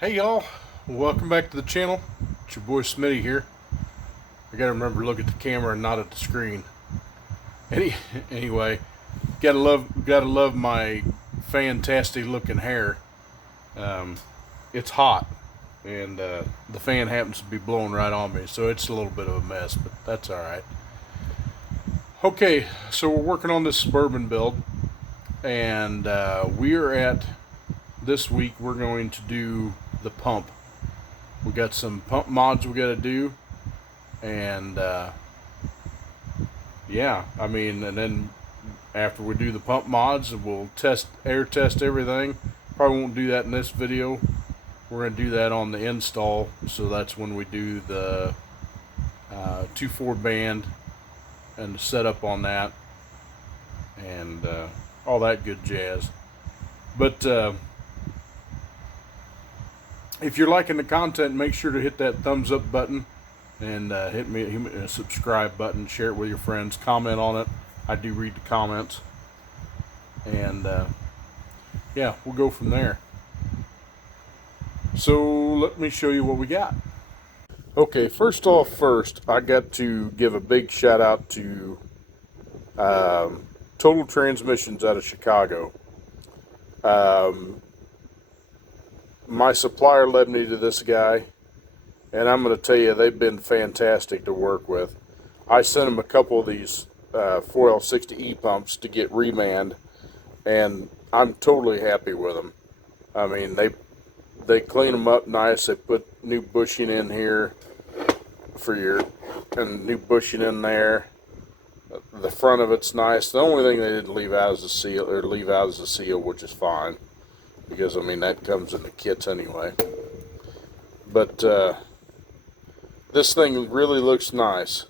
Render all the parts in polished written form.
Hey y'all, welcome back to the channel. It's your boy Smitty here. I gotta remember to look at the camera and not at the screen. Anyway, gotta love my fantastic looking hair. It's hot, and the fan happens to be blowing right on me, so it's a little bit of a mess, but that's all right. Okay, so we're working on this Suburban build, and this week we're going to do the pump. We got some pump mods we got to do, and yeah, I mean, and then after we do the pump mods, we'll air test everything. Probably won't do that in this video. We're going to do that on the install, so that's when we do the 2/4 band and the setup on that and all that good jazz. But if you're liking the content, make sure to hit that thumbs up button and hit a subscribe button. Share it with your friends. Comment on it. I do read the comments. And yeah, we'll go from there. So let me show you what we got. Okay, first, I got to give a big shout out to Total Transmissions out of Chicago. My supplier led me to this guy, and I'm going to tell you, they've been fantastic to work with. I sent them a couple of these 4L60E pumps to get remanned, and I'm totally happy with them. I mean, they clean them up nice. They put new bushing in here and new bushing in there. The front of it's nice. The only thing they didn't leave out is the seal, which is fine, because I mean that comes in the kits anyway. But this thing really looks nice.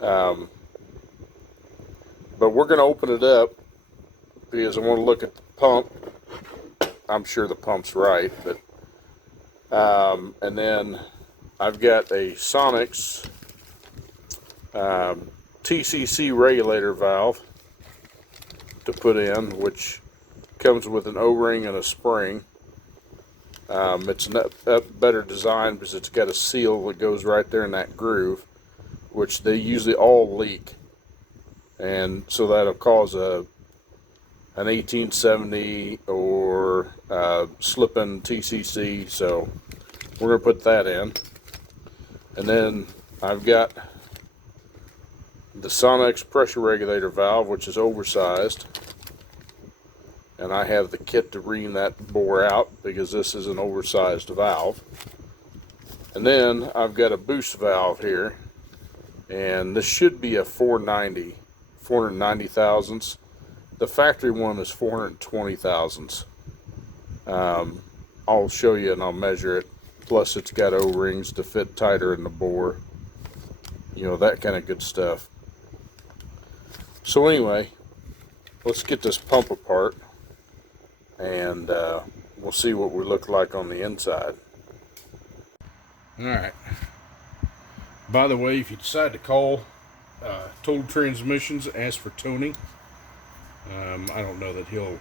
But we're going to open it up because I want to look at the pump. I'm sure the pump's right, but and then I've got a sonnax TCC regulator valve to put in, which comes with an O-ring and a spring. It's a better design because it's got a seal that goes right there in that groove, which they usually all leak, and so that'll cause an 1870 or slipping TCC. So we're going to put that in, and then I've got the sonnax pressure regulator valve, which is oversized, and I have the kit to ream that bore out because this is an oversized valve. And then I've got a boost valve here, and this should be a 490 thousandths. The factory one is 420 thousandths. I'll show you and I'll measure it. Plus it's got O-rings to fit tighter in the bore, you know, that kind of good stuff. So anyway, let's get this pump apart, and we'll see what we look like on the inside. Alright. By the way, if you decide to call Total Transmissions, ask for Tony. I don't know that he'll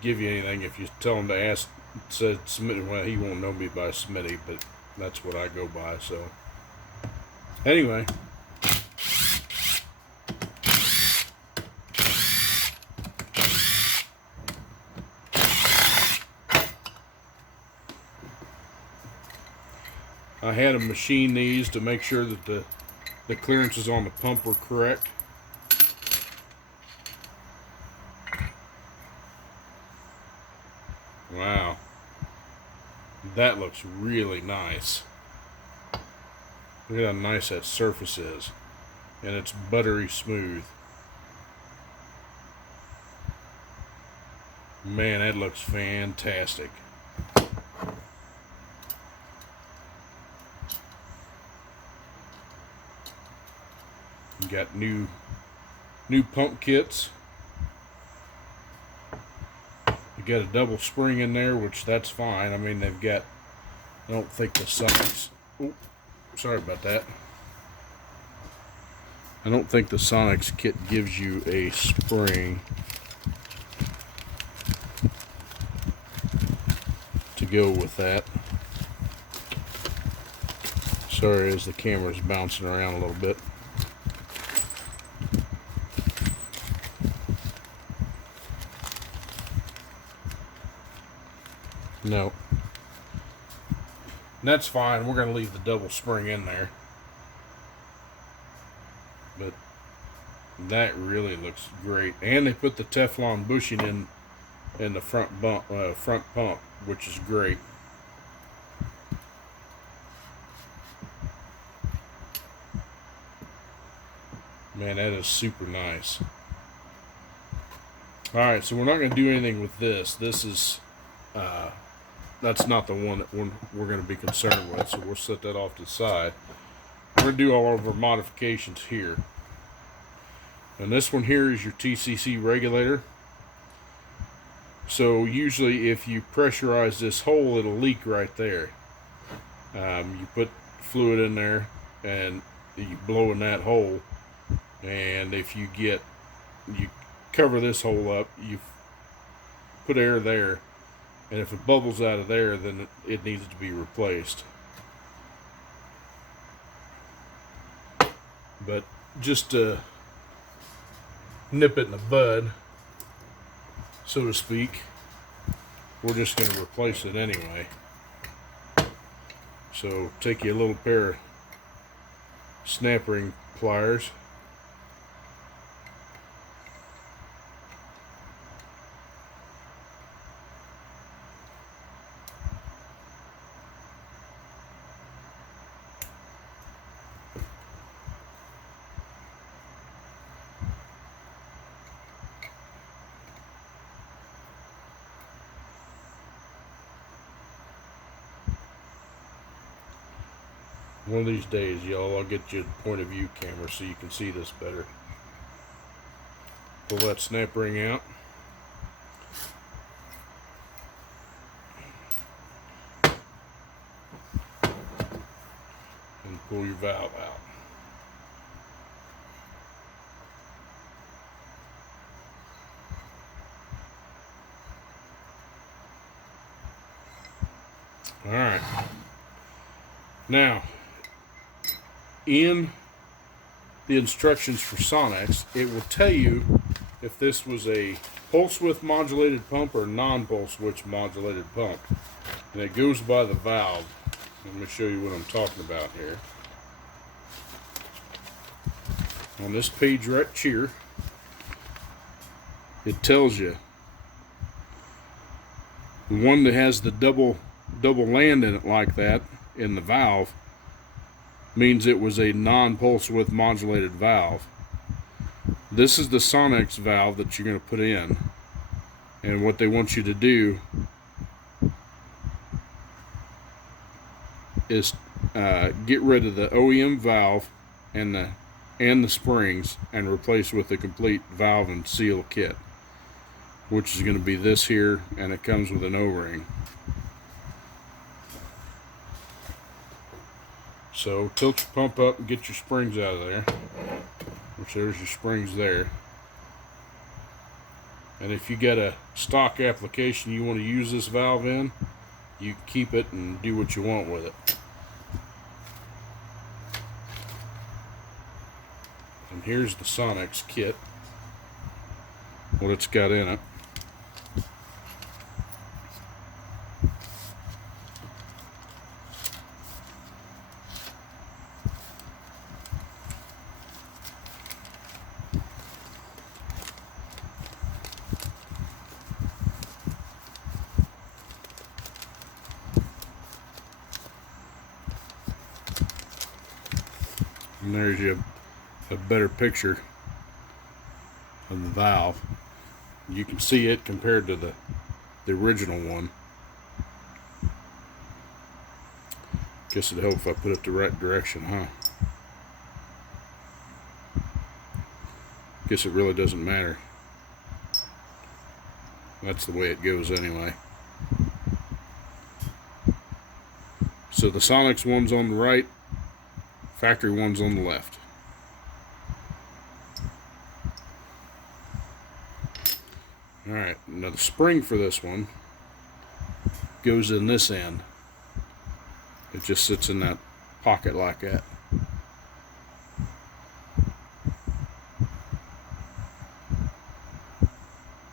give you anything if you tell him to ask, said Smitty. Well, he won't know me by Smitty, but that's what I go by. So anyway, I had to machine these to make sure that the clearances on the pump were correct. Wow, that looks really nice. Look at how nice that surface is, and it's buttery smooth. Man, that looks fantastic. You got new pump kits. You got a double spring in there, which that's fine. I mean, they've got, I don't think the sonnax, sorry about that. I don't think the sonnax kit gives you a spring. to go with that. Sorry as the camera's bouncing around a little bit. No. And that's fine. We're going to leave the double spring in there. But that really looks great. And they put the Teflon bushing in the front pump, which is great. Man, that is super nice. Alright, so we're not going to do anything with this. This is, that's not the one that we're going to be concerned with, so we'll set that off to the side. We're going to do all of our modifications here. And this one here is your TCC regulator. So usually if you pressurize this hole, it'll leak right there. You put fluid in there and you blow in that hole. And if you cover this hole up, you put air there, and if it bubbles out of there, then it needs to be replaced. But just to nip it in the bud, so to speak, we're just going to replace it anyway. So take you a little pair of snap ring pliers. One of these days, y'all, I'll get you a point of view camera so you can see this better. Pull that snap ring out. And pull your valve out. Alright. Now, in the instructions for sonnax, it will tell you if this was a pulse width modulated pump or non-pulse width modulated pump. And it goes by the valve. Let me show you what I'm talking about here. On this page right here, it tells you the one that has the double land in it like that in the valve means it was a non-pulse width modulated valve. This is the sonnax valve that you're going to put in, and what they want you to do is get rid of the OEM valve and the springs and replace with a complete valve and seal kit, which is going to be this here, and it comes with an O-ring. So tilt your pump up and get your springs out of there, which there's your springs there. And if you get a stock application you want to use this valve in, you keep it and do what you want with it. And here's the sonnax kit, what it's got in it. And there's a better picture of the valve. You can see it compared to the original one. Guess it'd help if I put it the right direction, huh? Guess it really doesn't matter. That's the way it goes anyway. So the sonnax one's on the right, factory one's on the left. Alright, now the spring for this one goes in this end. It just sits in that pocket like that.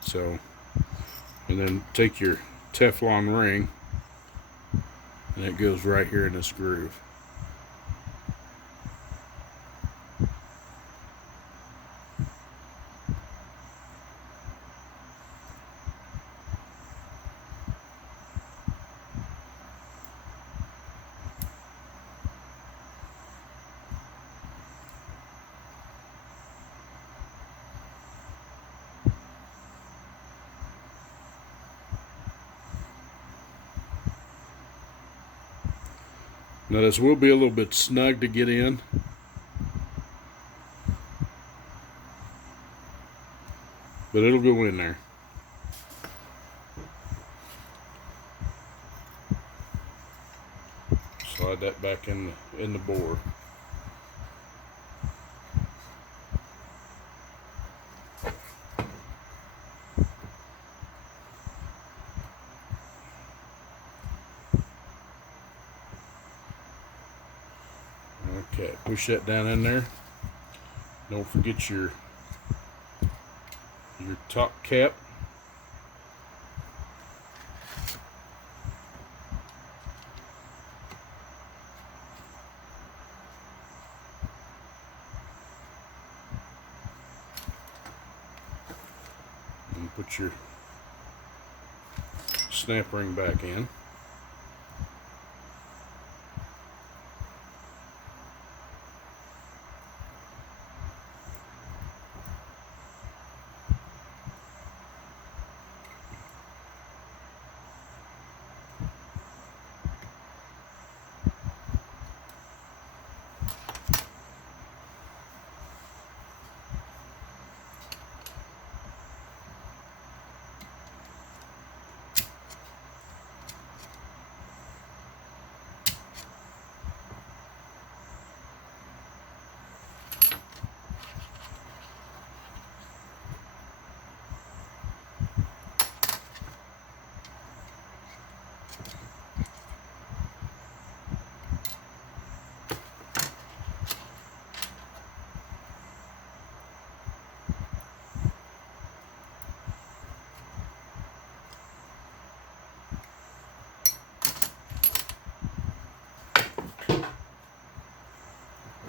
So, and then take your Teflon ring, and it goes right here in this groove. Now this will be a little bit snug to get in, but it'll go in there. Slide that back in the bore. Okay, push that down in there. Don't forget your top cap. And put your snap ring back in.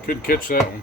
Couldn't catch that one.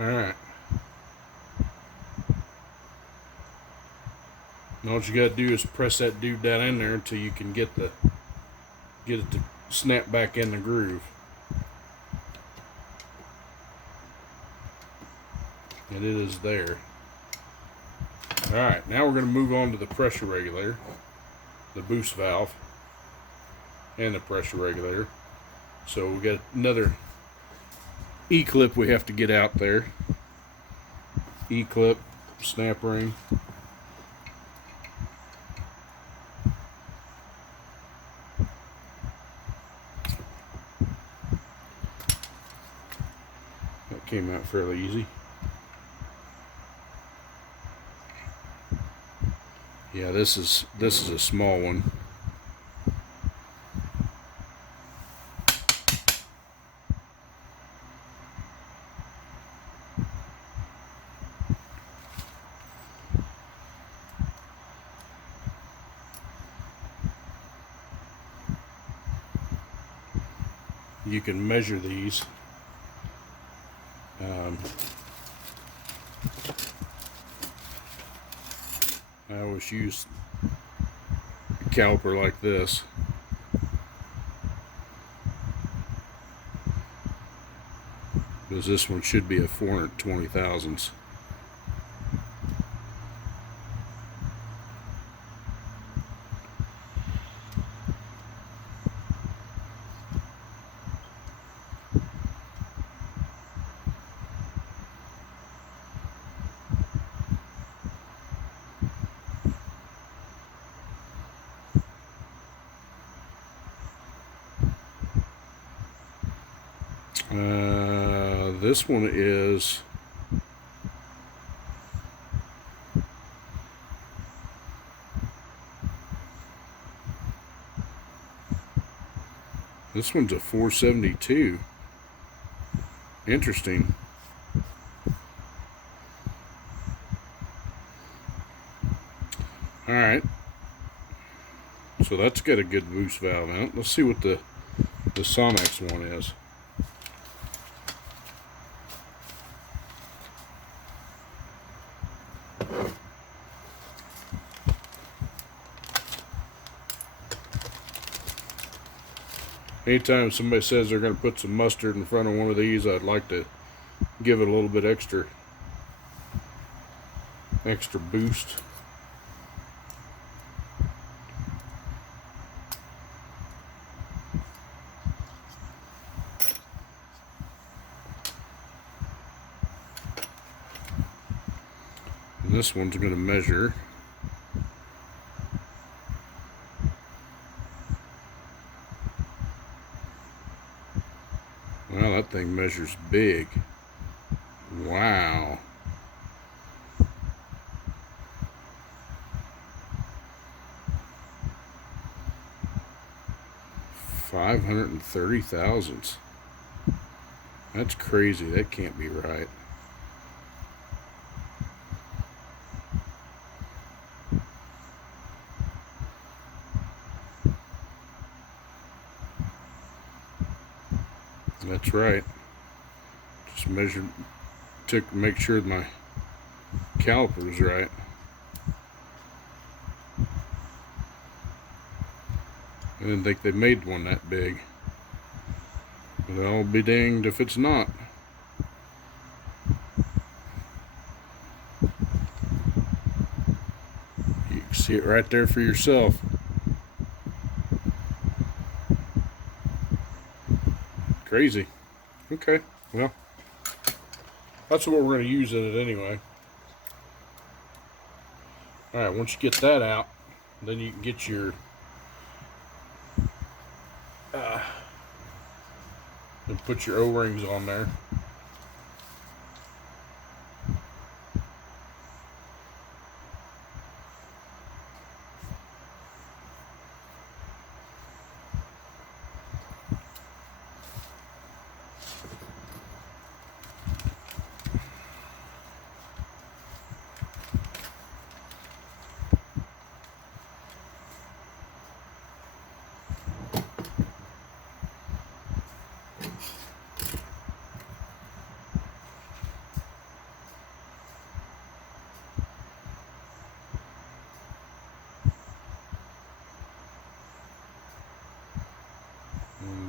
Alright. Now what you gotta do is press that dude down in there until you can get it to snap back in the groove. And it is there. Alright, now we're gonna move on to the pressure regulator, the boost valve, and the pressure regulator. So we got another E-clip we have to get out there. E-clip, snap ring. That came out fairly easy. Yeah, this is a small one. You can measure these. I always use a caliper like this. Because this one should be a 420 thousandths. this one is this one's a 472. Interesting. Alright. So that's got a good boost valve in it. Let's see what the sonnax one is. Anytime somebody says they're going to put some mustard in front of one of these, I'd like to give it a little bit extra boost. And this one's going to measure Wow, that thing measures big. Wow. $530,000. That's crazy. That can't be right. That's right. Just measured, make sure my caliper's right. I didn't think they made one that big. But I'll be danged if it's not. You can see it right there for yourself. Crazy. Okay, well, that's what we're going to use in it anyway. Alright, once you get that out, then you can get your and put your O-rings on there.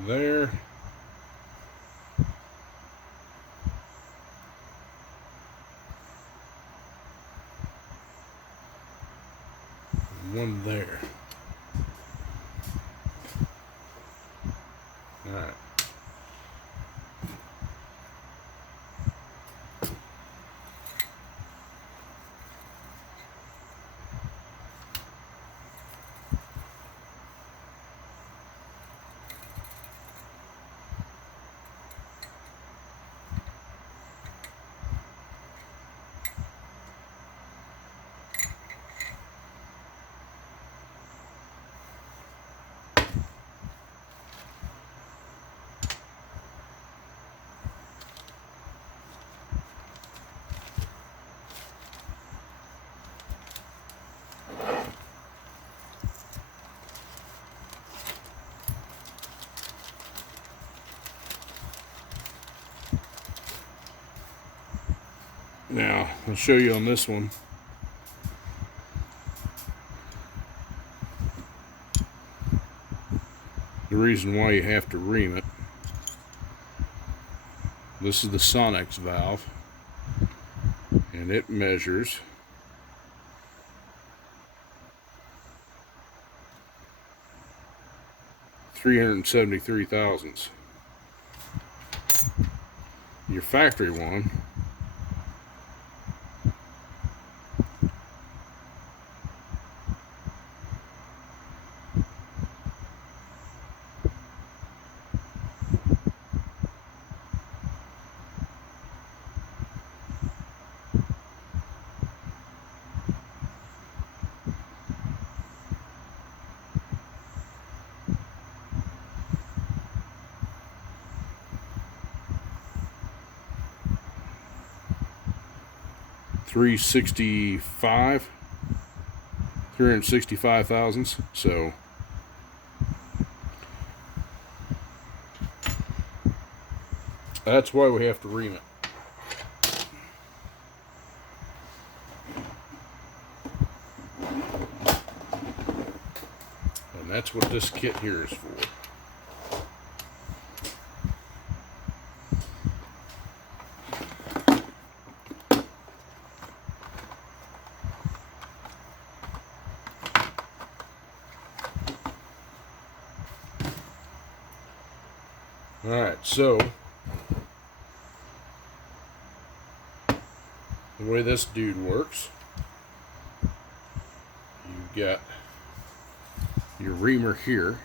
There. One there. All right. Now, I'll show you on this one. The reason why you have to ream it. This is the sonnax valve, and it measures 373 thousandths. Your factory one 365 thousandths. So that's why we have to ream it. And that's what this kit here is for. Alright, so the way this dude works, you've got your reamer here.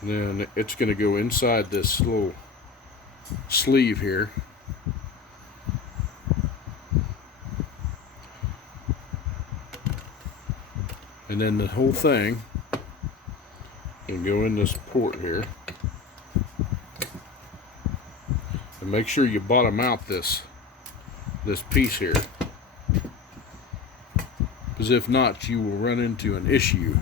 And then it's going to go inside this little sleeve here. And then the whole thing can go in this port here. And make sure you bottom out this piece here, because if not, you will run into an issue.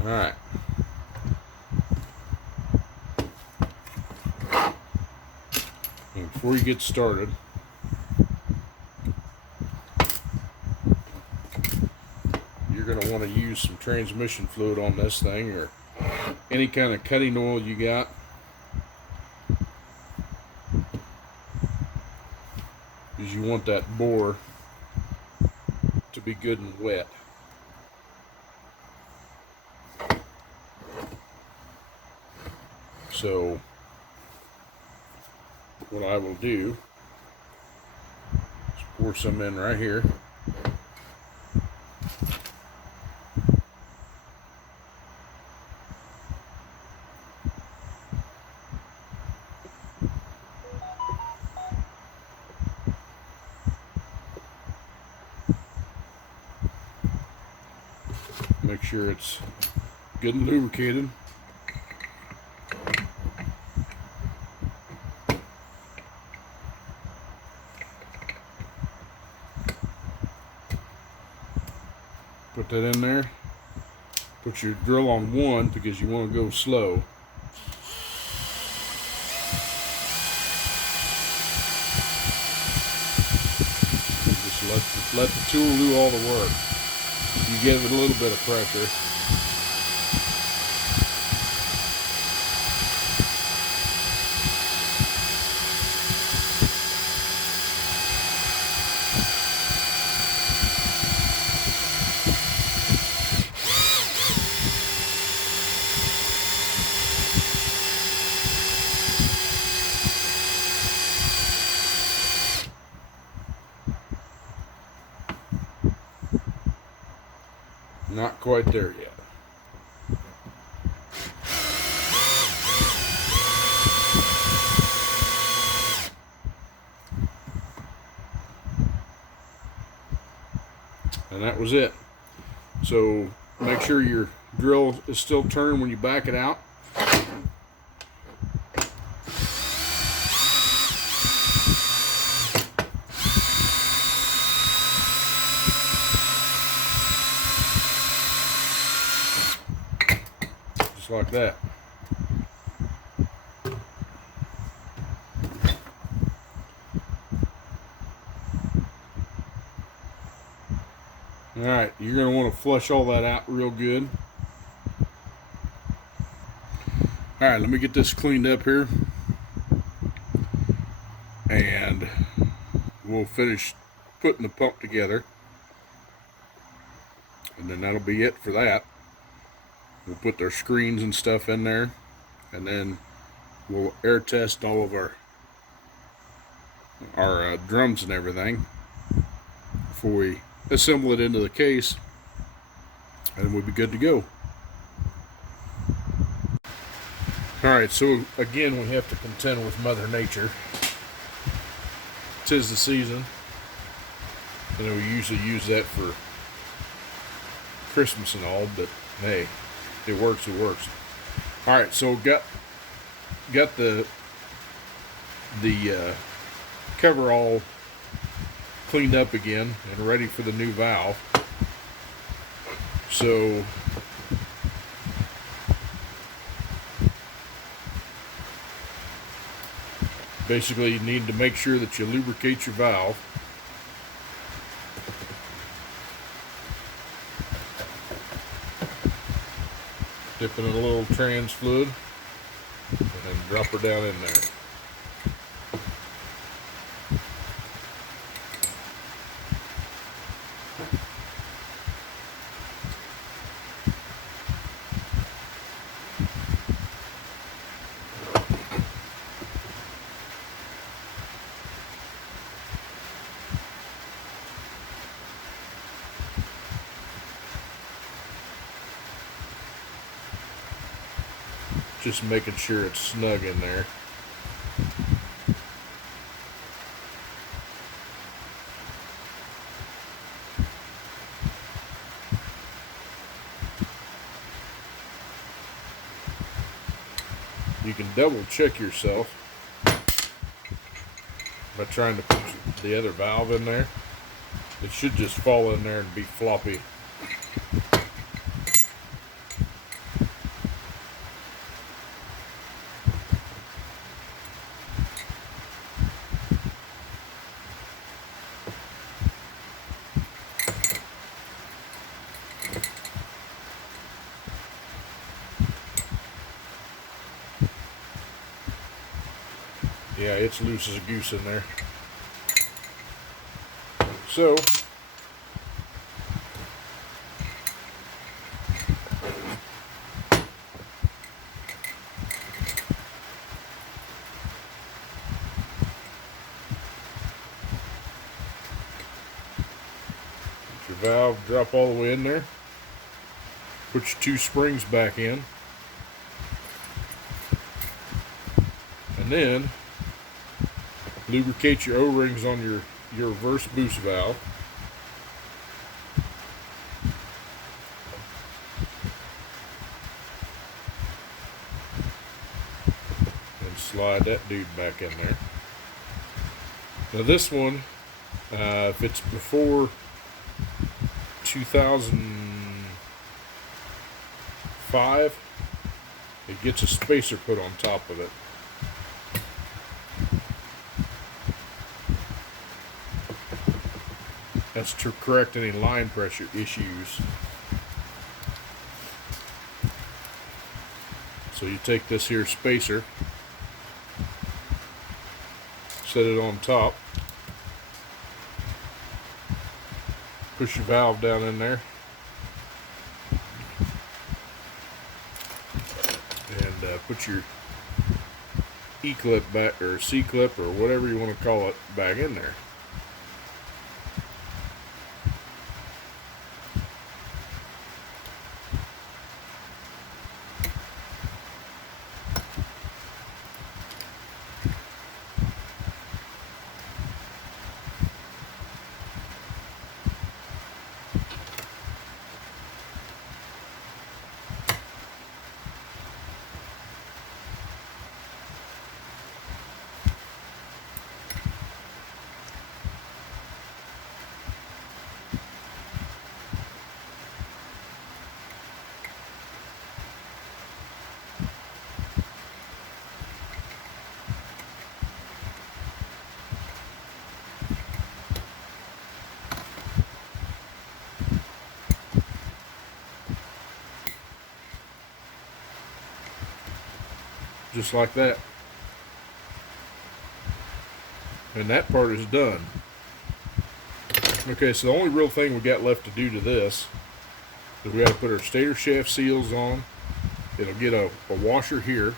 Alright. And before you get started, you're going to want to use some transmission fluid on this thing, or any kind of cutting oil you got. Because you want that bore to be good and wet. So what I will do is pour some in right here. Make sure it's good and lubricated. Put that in there. Put your drill on 1 because you want to go slow. Just let the tool do all the work. You give it a little bit of pressure. Not quite there yet. And that was it. So make sure your drill is still turned when you back it out. Like that. Alright, you're going to want to flush all that out real good. Alright, let me get this cleaned up here. And we'll finish putting the pump together. And then that'll be it for that. We'll put their screens and stuff in there, and then we'll air test all of our drums and everything before we assemble it into the case and we'll be good to go. Alright, so again, we have to contend with Mother Nature. 'Tis the season. You know, we usually use that for Christmas and all, but hey, it works, it works. Alright, so got the cover all cleaned up again and ready for the new valve. So basically you need to make sure that you lubricate your valve. Dip in a little trans fluid and then drop her down in there. Just making sure it's snug in there. You can double check yourself by trying to put the other valve in there. It should just fall in there and be floppy. Yeah, it's loose as a goose in there. So, your valve, drop all the way in there. Put your 2 springs back in. And then lubricate your O-rings on your reverse boost valve. And slide that dude back in there. Now this one, if it's before 2005, it gets a spacer put on top of it. That's to correct any line pressure issues. So you take this here spacer, set it on top, push your valve down in there, and put your E-clip back, or C-clip, or whatever you want to call it, back in there. Just like that. And that part is done. Okay, so the only real thing we got left to do to this is we got to put our stator shaft seals on. It'll get a washer here,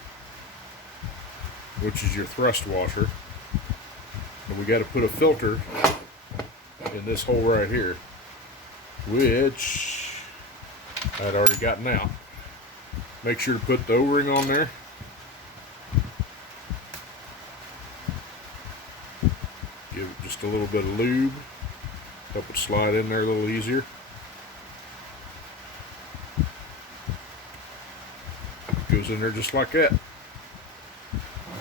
which is your thrust washer. And we got to put a filter in this hole right here, which I'd already gotten out. Make sure to put the O-ring on there. Give it just a little bit of lube. Help it slide in there a little easier. Goes in there just like that.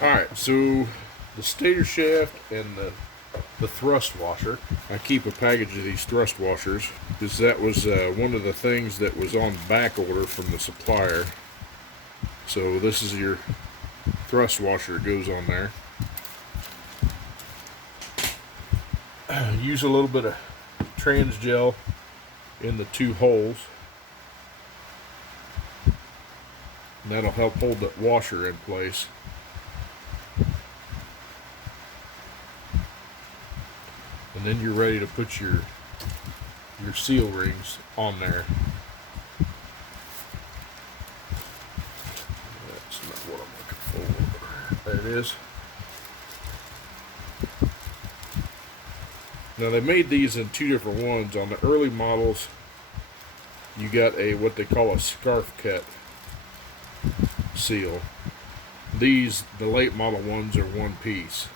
Alright, so the stator shaft and the thrust washer. I keep a package of these thrust washers because that was one of the things that was on back order from the supplier. So this is your thrust washer that goes on there. Use a little bit of TRANSGO in the two holes. And that'll help hold that washer in place. And then you're ready to put your seal rings on there. That's not what I'm looking for. There it is. Now they made these in two different ones. On the early models, you got a what they call a scarf cut seal. These, the late model ones, are one piece.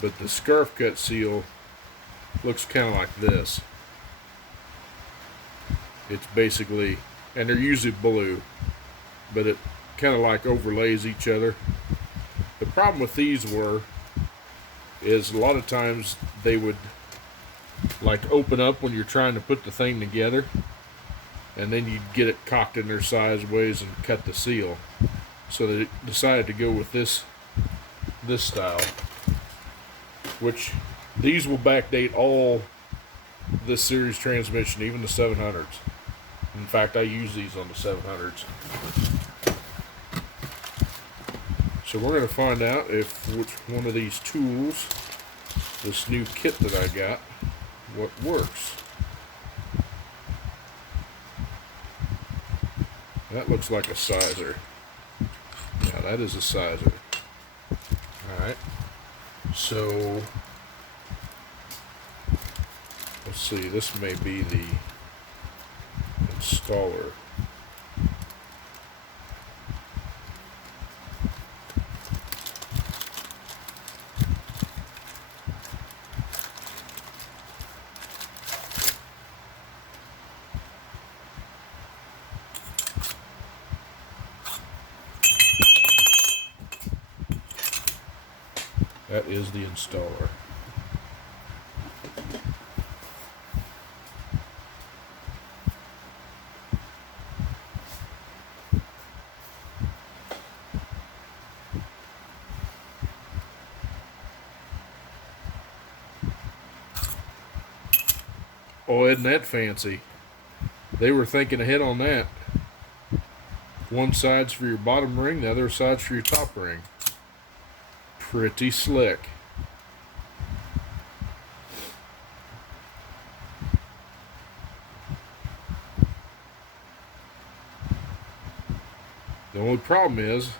But the scarf cut seal looks kind of like this. It's basically, and they're usually blue, but it kind of like overlays each other. The problem with these is a lot of times they would like open up when you're trying to put the thing together, and then you'd get it cocked in there sideways and cut the seal. So they decided to go with this style, which these will backdate all this series transmission, even the 700s. In fact, I use these on the 700s. So we're going to find out which one of these tools, this new kit that I got, what works. That looks like a sizer. Yeah, that is a sizer. Alright. So, let's see, this may be the installer. That is the installer. Oh, isn't that fancy? They were thinking ahead on that. One side's for your bottom ring, the other side's for your top ring. Pretty slick. The only problem is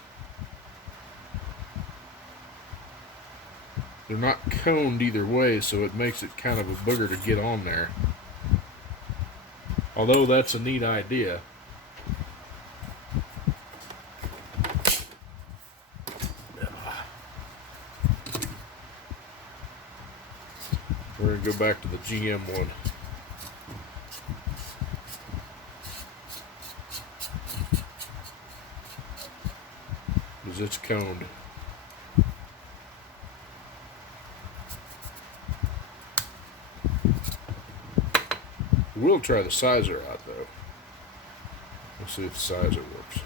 they're not coned either way, so it makes it kind of a booger to get on there. Although that's a neat idea. We're going to go back to the GM one. Because it's coned. We'll try the sizer out though. Let's see if the sizer works.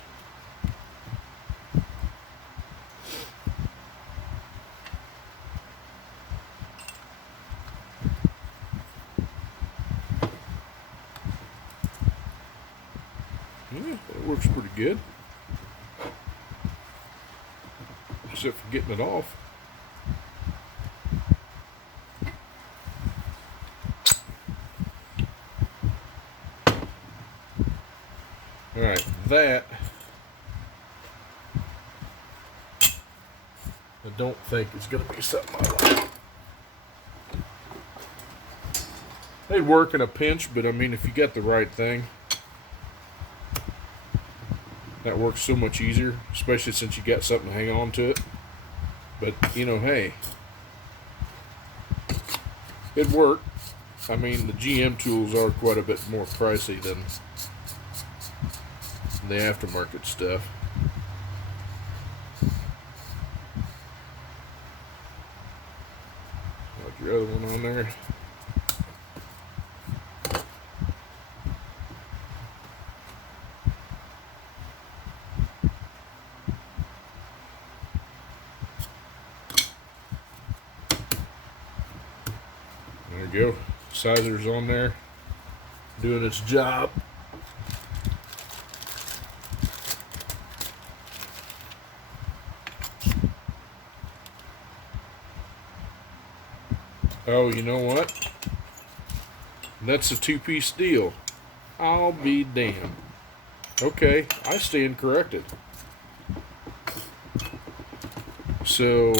Yeah, it works pretty good. Except for getting it off. Alright, that I don't think it's going to be something I like. They'd work in a pinch, but I mean, if you got the right thing, That works so much easier, especially since you got something to hang on to it. But, you know, hey, it worked. I mean, the GM tools are quite a bit more pricey than the aftermarket stuff. Got your other one on there. There we go. Sizer's on there, doing its job. Oh, you know what? That's a two-piece deal. I'll be damned. Okay, I stand corrected. So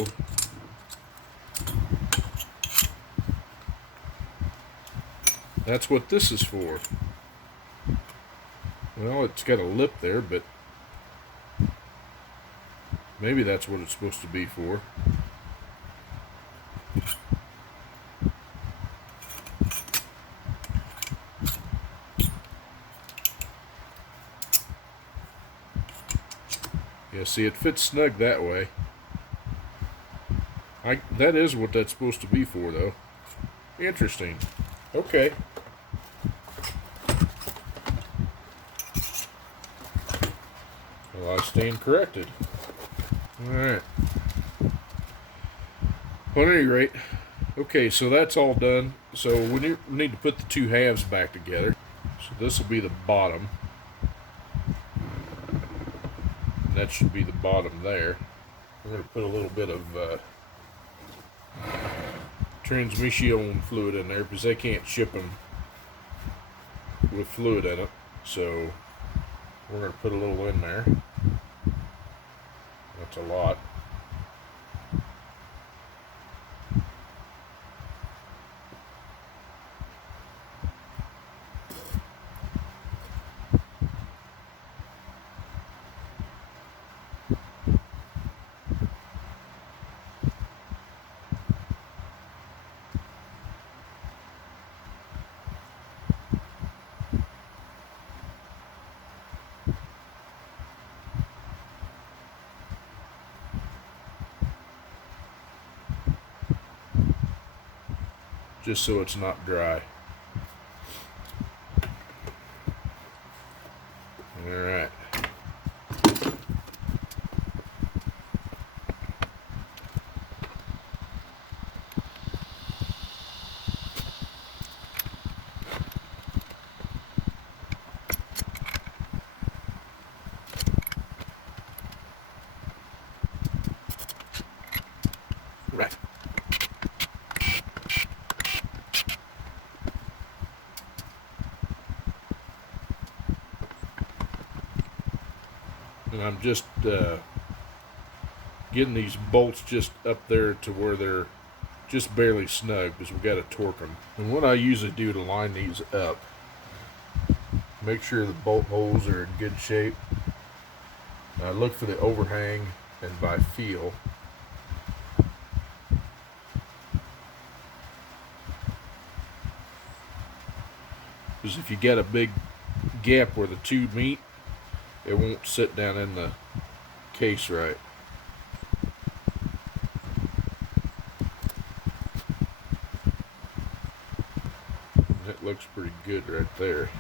that's what this is for. Well, it's got a lip there, but maybe that's what it's supposed to be for. Yeah, see, it fits snug that way. That is what that's supposed to be for, though. Interesting. Okay. Well, I stand corrected. Alright. Well, at any rate, okay, so that's all done. So we need to put the two halves back together. So this will be the bottom. And that should be the bottom there. We're going to put a little bit of transmission fluid in there because they can't ship them with fluid in it. So we're going to put a little in there. That's a lot. Just so it's not dry. Alright. Right. And I'm just getting these bolts just up there to where they're just barely snug because we got to torque them. And what I usually do to line these up, make sure the bolt holes are in good shape. I look for the overhang and by feel. Because if you get a big gap where the two meet, it won't sit down in the case right. That looks pretty good right there.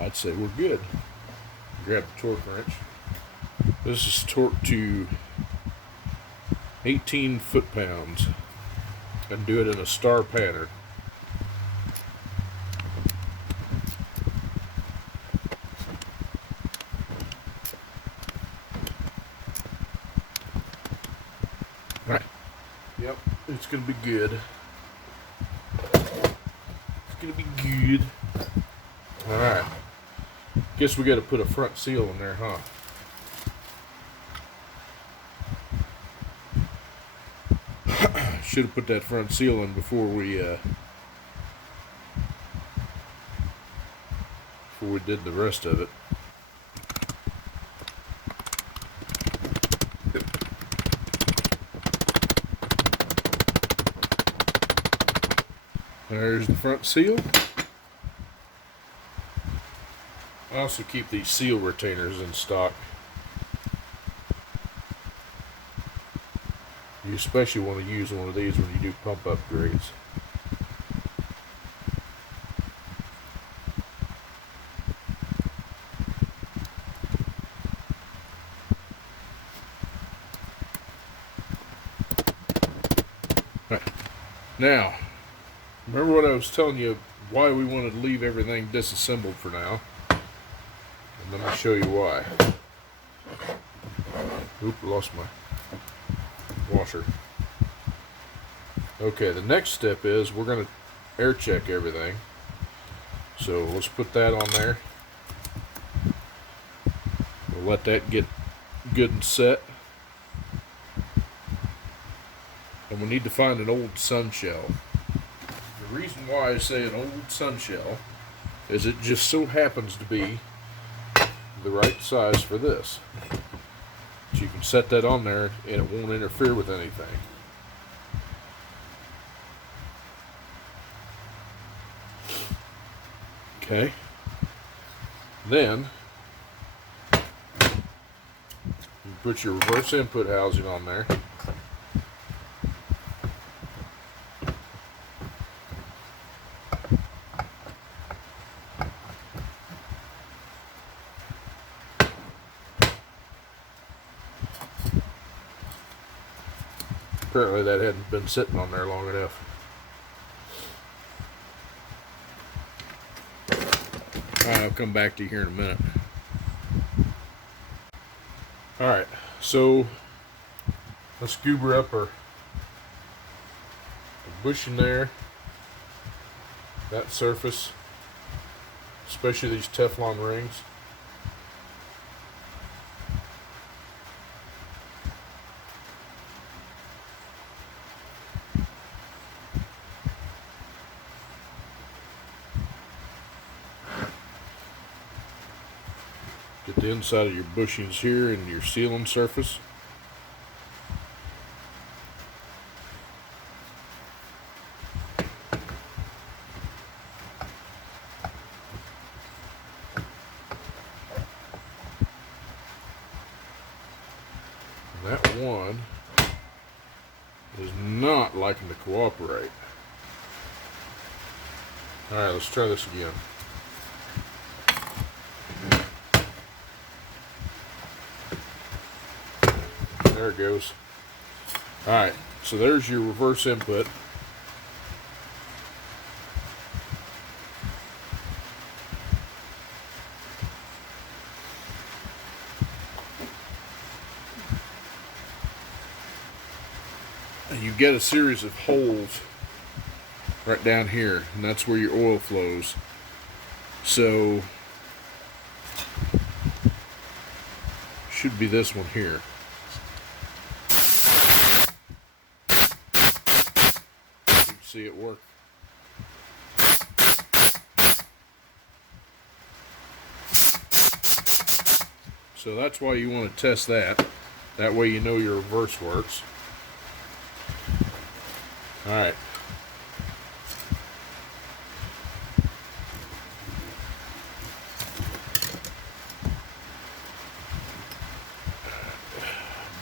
I'd say we're good. Grab the torque wrench. This is torqued to 18 foot-pounds and do it in a star pattern. Right. Yep, it's gonna be good. It's gonna be good. Alright. Guess we gotta put a front seal in there, huh? should have put that front seal in before we did the rest of it. There's the front seal. I also keep these seal retainers in stock. You especially want to use one of these when you do pump upgrades. Right. Now, remember what I was telling you why we wanted to leave everything disassembled for now? And let me show you why. Oop, lost my washer. Okay, the next step is we're going to air check everything. So let's put that on there. We'll let that get good and set. And we need to find an old SUNSHELL. The reason why I say an old SUNSHELL is it just so happens to be the right size for this. So you can set that on there and it won't interfere with anything. Okay. Then you put your reverse input housing on there. Apparently that hadn't been sitting on there long enough. Alright, I'll come back to you here in a minute. Alright, so let's goober up our bushing there. That surface, especially these Teflon rings. Get the inside of your bushings here and your sealing surface. And that one is not liking to cooperate. Alright, let's try this again. There it goes. Alright, so there's your reverse input. And you get a series of holes right down here, and that's where your oil flows. So, should be this one here. See it work. So that's why you want to test that. That way you know your reverse works. Alright.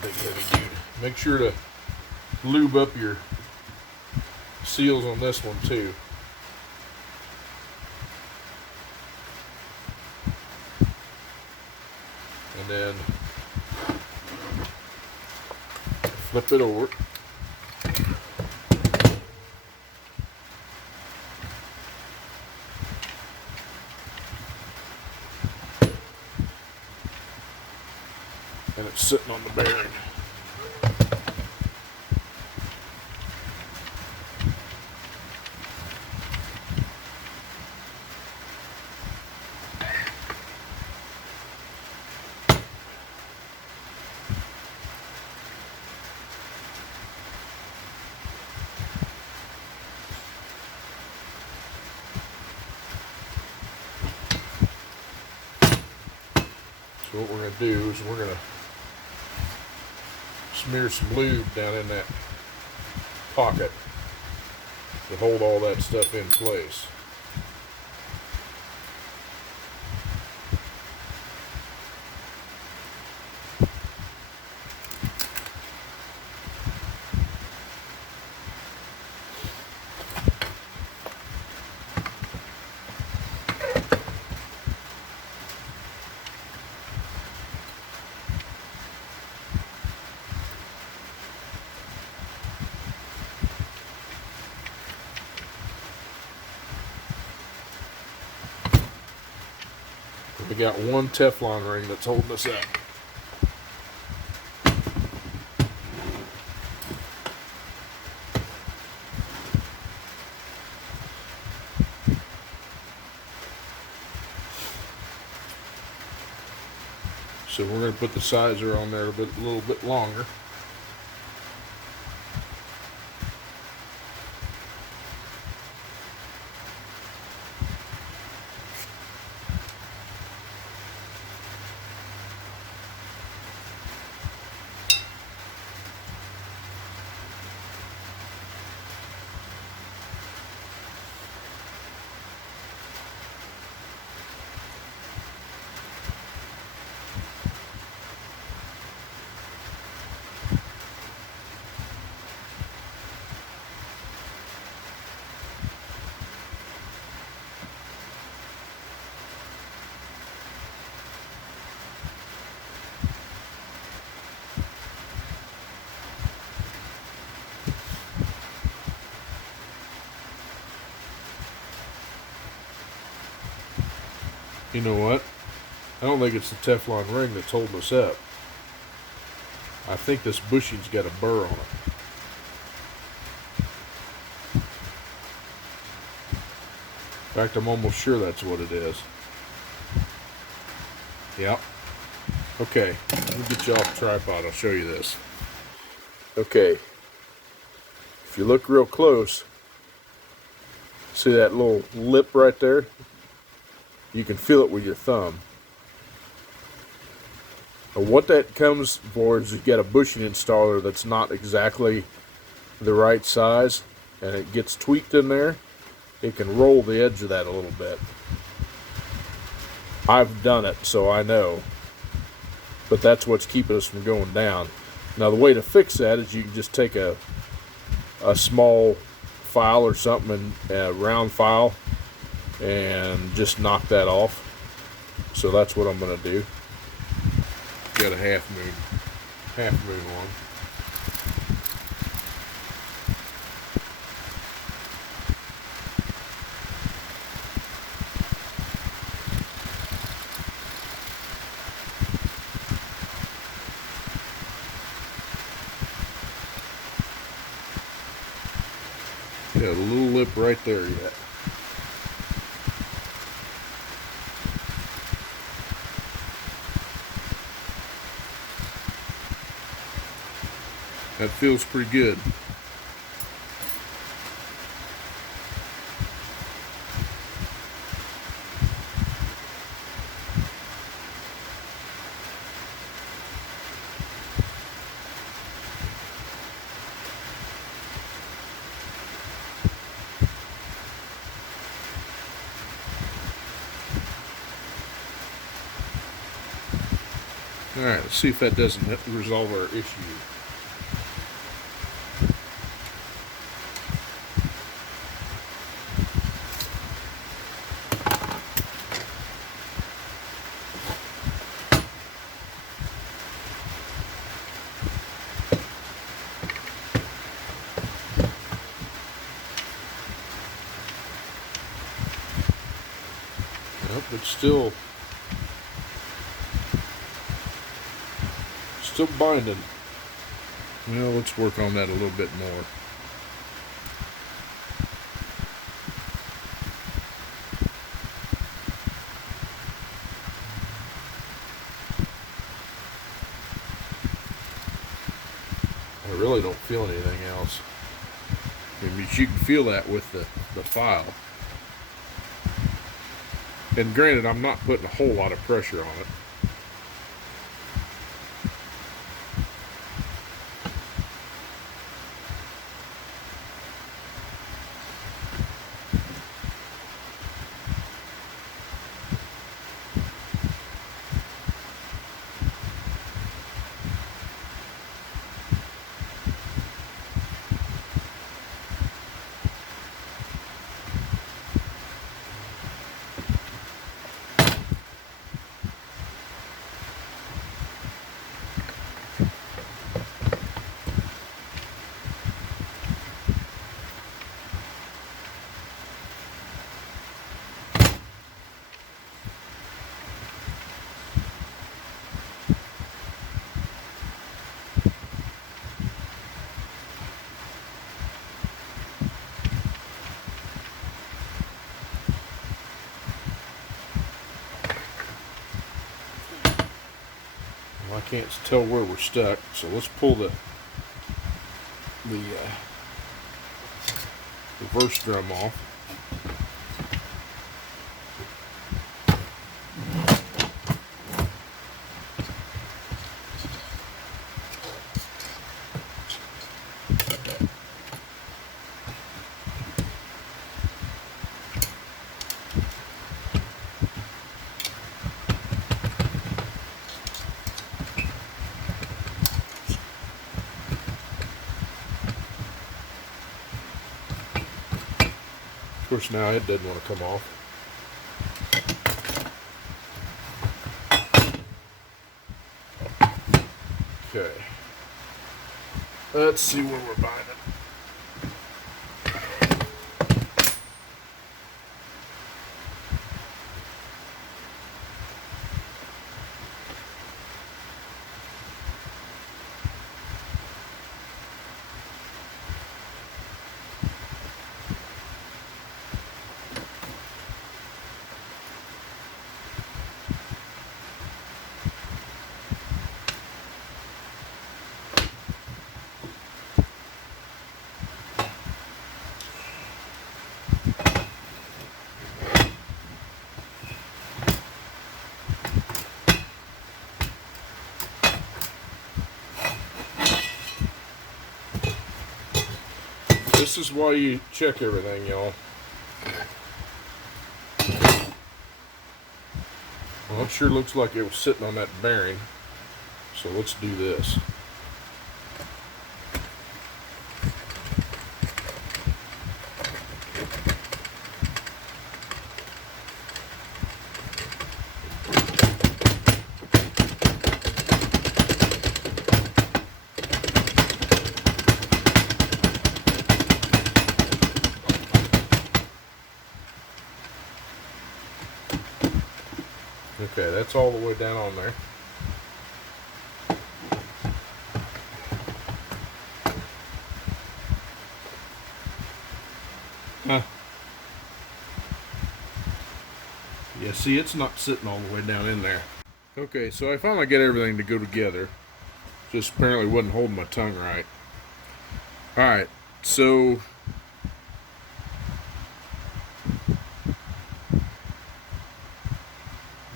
Big heavy dude. Make sure to lube up your seals on this one too. And then flip it over. And it's sitting on the bearing. So what we're going to do is we're going to smear some lube down in that pocket to hold all that stuff in place. We got one Teflon ring that's holding us up. So we're going to put the sizer on there a little bit longer. You know what? I don't think it's the Teflon ring that's holding us up. I think this bushing's got a burr on it. In fact, I'm almost sure that's what it is. Yep. Okay, let me get you off the tripod. I'll show you this. Okay. If you look real close, see that little lip right there? You can feel it with your thumb. And what that comes for is you get a bushing installer that's not exactly the right size, and it gets tweaked in there. It can roll the edge of that a little bit. I've done it, so I know. But that's what's keeping us from going down. Now the way to fix that is you can just take a small file or something, a round file, and just knock that off. So that's what I'm going to do. Got a half moon one. Got a little lip right there yet. That feels pretty good. Alright, let's see if that doesn't resolve our issue. Nope, it's still binding. Well, let's work on that a little bit more. I really don't feel anything else. I mean, you can feel that with the file. And granted, I'm not putting a whole lot of pressure on it. Can't tell where we're stuck, so let's pull the reverse drum off. Of course, now it doesn't want to come off. Okay. Let's see where we're buying it. This is why you check everything, y'all. Well, it sure looks like it was sitting on that bearing. So let's do this. Okay, that's all the way down on there. Huh. Yeah, see, it's not sitting all the way down in there. Okay, so I finally get everything to go together. Just apparently wasn't holding my tongue right. Alright, so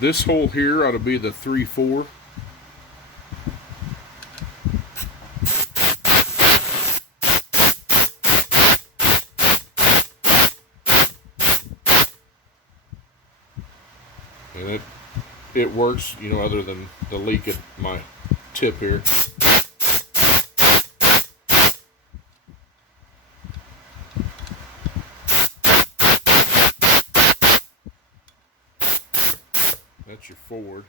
this hole here ought to be the 3/4. And it works, you know, other than the leak at my tip here. That's your forward.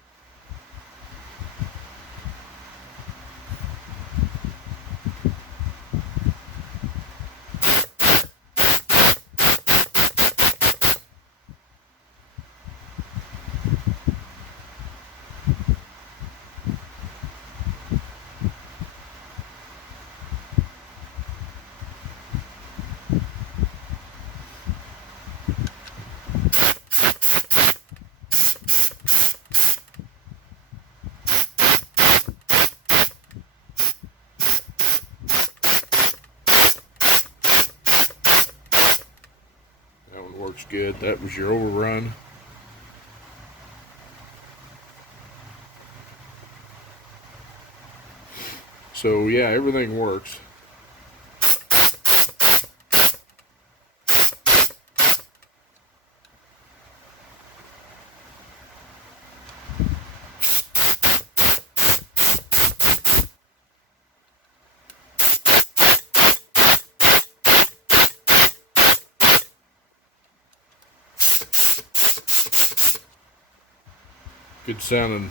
Works good. That was your overrun. So yeah, everything works. Good sounding.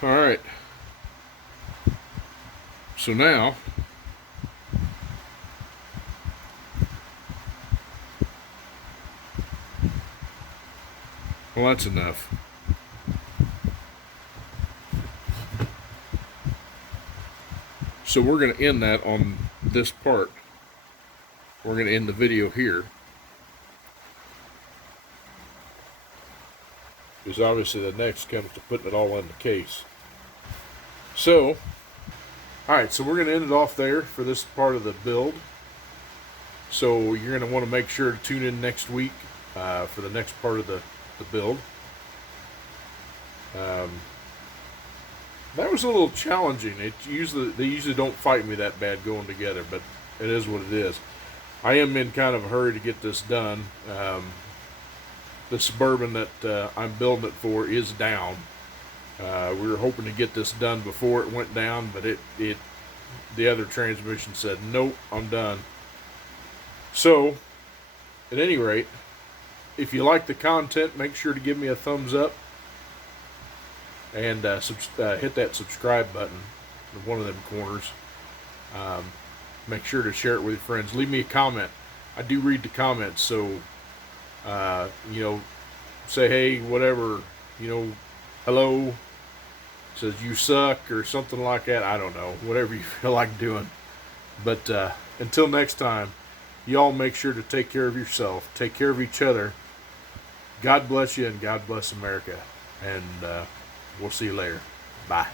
All right. So now, well, that's enough. So we're going to end that on this part. We're going to end the video here. because obviously the next comes to putting it all in the case. So, alright, so we're going to end it off there for this part of the build. So you're going to want to make sure to tune in next week for the next part of the build. That was a little challenging. They usually don't fight me that bad going together, but it is what it is. I am in kind of a hurry to get this done. The Suburban that I'm building it for is down. We were hoping to get this done before it went down, but the other transmission said, nope, I'm done. So, at any rate, if you like the content, make sure to give me a thumbs up. And hit that subscribe button in one of them corners. Make sure to share it with your friends. Leave me a comment. I do read the comments, so you know, say hey, whatever, you know, hello, says you suck or something like that. I don't know, whatever you feel like doing. But until next time, y'all make sure to take care of yourself, take care of each other. God bless you and God bless America. And we'll see you later. Bye.